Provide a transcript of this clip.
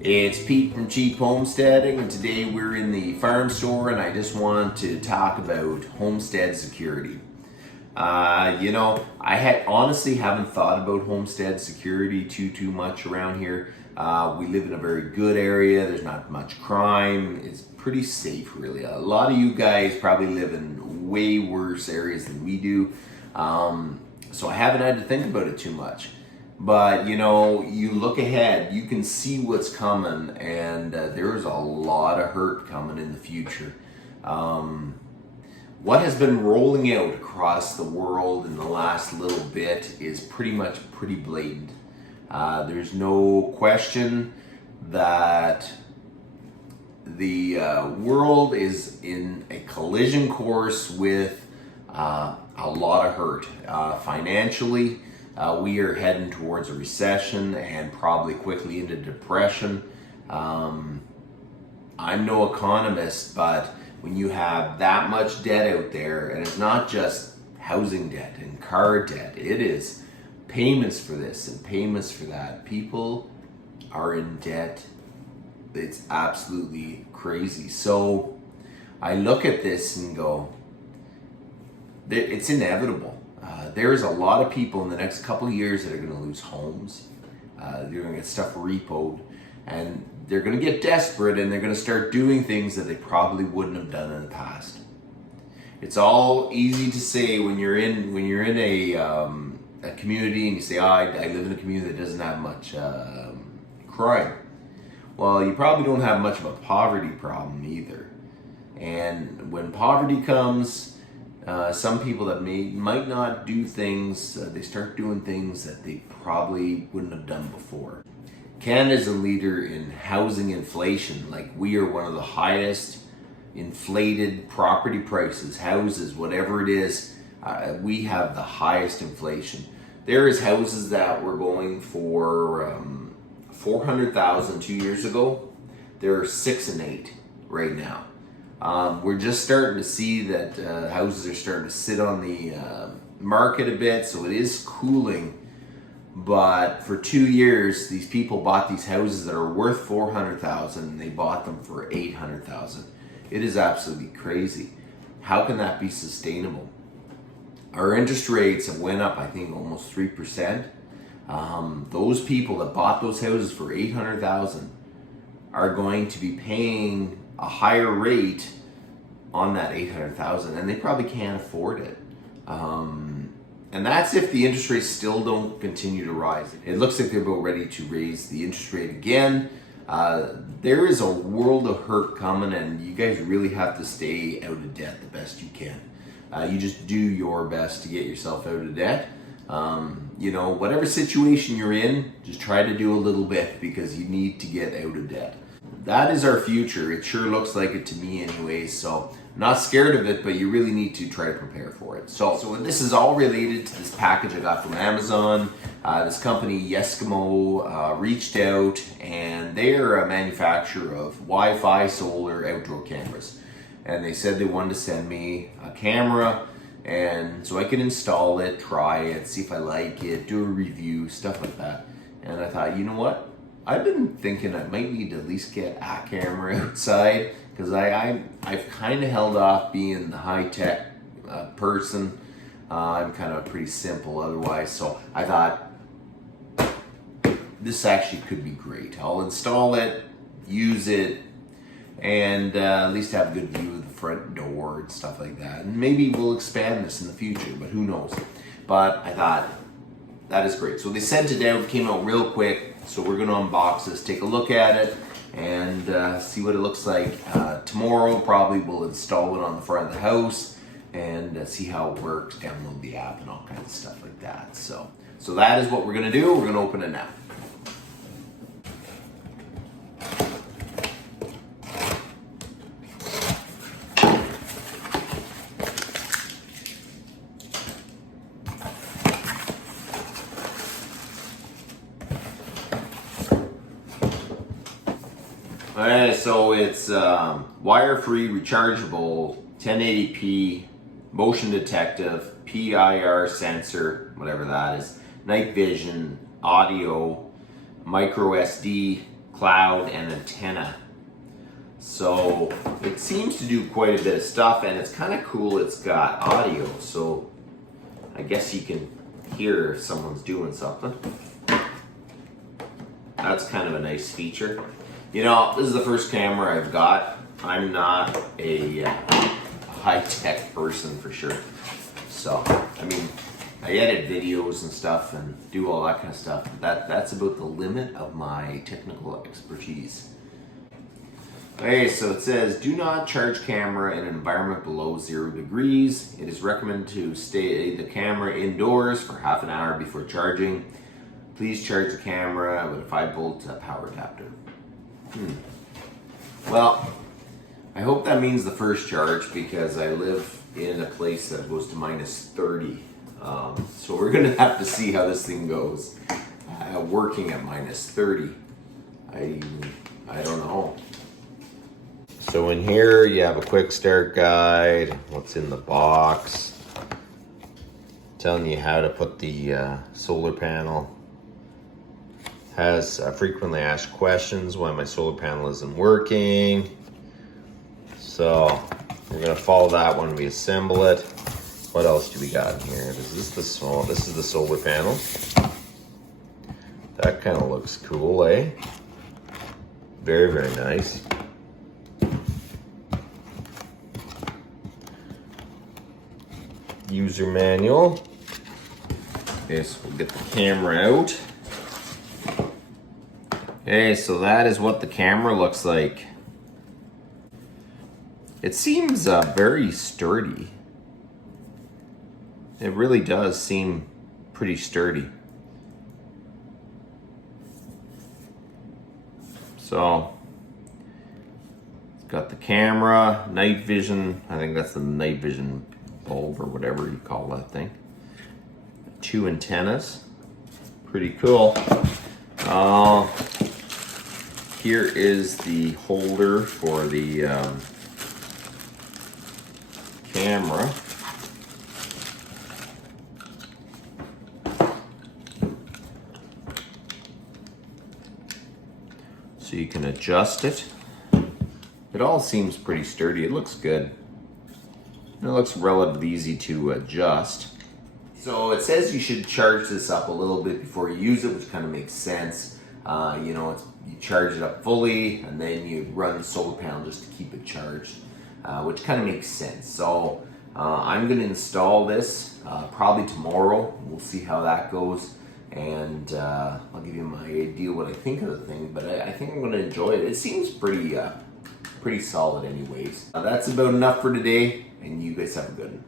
It's Pete from Cheap Homesteading, and today we're in the farm store, and I just want to talk about Homestead Security. I honestly haven't thought about Homestead Security too much around here. We live in a very good area. There's not much crime. It's pretty safe, really. A lot of you guys probably live in way worse areas than we do, so I haven't had to think about it too much. But you look ahead, you can see what's coming, and there's a lot of hurt coming in the future. What has been rolling out across the world in the last little bit is pretty blatant. There's no question that the world is in a collision course with a lot of hurt. Financially, we are heading towards a recession and probably quickly into depression. I'm no economist, but when you have that much debt out there, and it's not just housing debt and car debt, it is payments for this and payments for that. People are in debt. It's absolutely crazy. So I look at this and go, it's inevitable. There's a lot of people in the next couple of years that are going to lose homes. They're going to get stuff repoed, and they're going to get desperate, and they're going to start doing things that they probably wouldn't have done in the past. It's all easy to say when you're in a community and you say, I live in a community that doesn't have much crime. Well, you probably don't have much of a poverty problem either. And when poverty comes, some people that might not do things, they start doing things that they probably wouldn't have done before. Canada is a leader in housing inflation. Like, we are one of the highest inflated property prices, houses, whatever it is. We have the highest inflation. There is houses that were going for $400,000 2 years ago. They're 6 and 8 right now. We're just starting to see that houses are starting to sit on the market a bit, so it is cooling. But for 2 years, these people bought these houses that are worth $400,000, and they bought them for $800,000. It is absolutely crazy. How can that be sustainable? Our interest rates have went up, I think, almost 3%. Those people that bought those houses for $800,000 are going to be paying a higher rate on that $800,000, and they probably can't afford it. And that's if the interest rates still don't continue to rise. It looks like they're about ready to raise the interest rate again. There is a world of hurt coming, and you guys really have to stay out of debt the best you can. You just do your best to get yourself out of debt. Whatever situation you're in, just try to do a little bit, because you need to get out of debt. That is our future. It sure looks like it to me anyways, so I'm not scared of it, but you really need to try to prepare for it. So this is all related to this package I got from Amazon. This company, Yeskamo, reached out, and they are a manufacturer of Wi-Fi solar outdoor cameras. And they said they wanted to send me a camera, and so I could install it, try it, see if I like it, do a review, stuff like that. And I thought, you know what? I've been thinking I might need to at least get a camera outside, because I've kind of held off being the high-tech person. I'm kind of pretty simple otherwise, so I thought this actually could be great. I'll install it, use it, and at least have a good view of the front door and stuff like that. And maybe we'll expand this in the future, but who knows. But I thought, that is great. So they sent it out, came out real quick. So we're going to unbox this, take a look at it, and see what it looks like. Tomorrow probably we'll install it on the front of the house and see how it works, download the app and all kinds of stuff like that. So that is what we're going to do. We're going to open it now. Alright, so it's wire-free, rechargeable, 1080p, motion detective, PIR sensor, whatever that is, night vision, audio, micro SD cloud and antenna. So it seems to do quite a bit of stuff, and it's kind of cool. It's got audio, so I guess you can hear if someone's doing something. That's kind of a nice feature. You know, this is the first camera I've got. I'm not a high-tech person for sure. So, I mean, I edit videos and stuff and do all that kind of stuff. That's about the limit of my technical expertise. Okay, so it says, do not charge camera in an environment below 0 degrees. It is recommended to stay the camera indoors for half an hour before charging. Please charge the camera with a 5-volt power adapter. Well, I hope that means the first charge, because I live in a place that goes to -30. So we're gonna have to see how this thing goes. Working at -30. I don't know. So in here you have a quick start guide, what's in the box, telling you how to put the solar panel. Has frequently asked questions why my solar panel isn't working. So we're gonna follow that when we assemble it. What else do we got in here? This is the solar panel. That kind of looks cool, eh? Very, very nice. User manual. Okay, so we'll get the camera out. Okay, so that is what the camera looks like. It seems very sturdy. It really does seem pretty sturdy. So, it's got the camera, night vision. I think that's the night vision bulb or whatever you call that thing. 2 antennas. Pretty cool. Here is the holder for the camera. So you can adjust it. It all seems pretty sturdy. It looks good. It looks relatively easy to adjust. So it says you should charge this up a little bit before you use it, which kind of makes sense. You know, you charge it up fully and then you run the solar panel just to keep it charged, which kind of makes sense. So I'm going to install this probably tomorrow. We'll see how that goes, and I'll give you my idea what I think of the thing. But I think I'm going to enjoy it. It seems pretty solid anyways. That's about enough for today, and you guys have a good one.